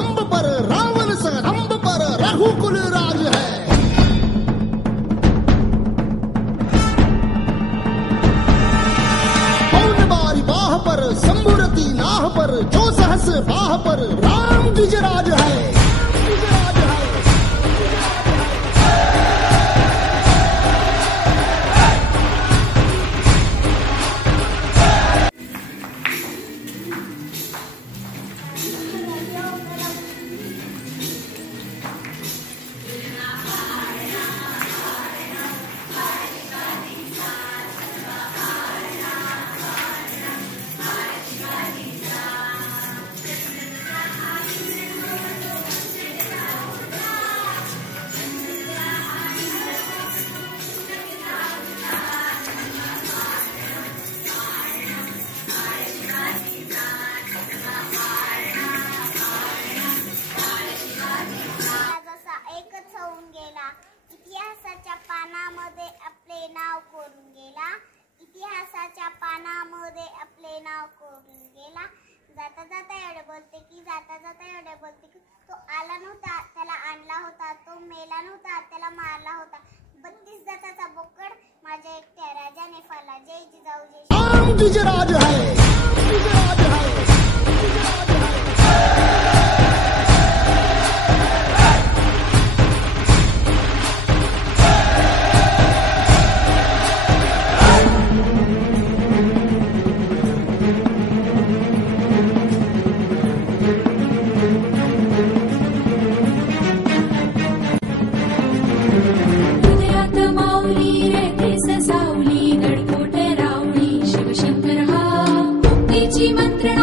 स्तंभ पर, रावण स्तंभ पर, रघुकुल राज है। पौन बारी बाह पर, शंभुरती नाह पर, जो सहस बाह पर, राम द्विजराज है। इतिहासाच्या पानामध्ये आपले नाव कोरून गेला, इतिहासाच्या पानामध्ये आपले नाव कोरून गेला। जाता जाता एवढे बोलते की, जाता जाता एवढे बोलते की, तो आला नव्हता त्याला आणला होता, तो मेला नव्हता त्याला मारला होता। 32 दाताचा बोकड माझ्या एकट्या राजाने फाडला। जय जिजाऊ जय राम द्विजराज है, द्विजराज है, द्विजराज है। मंत्रणा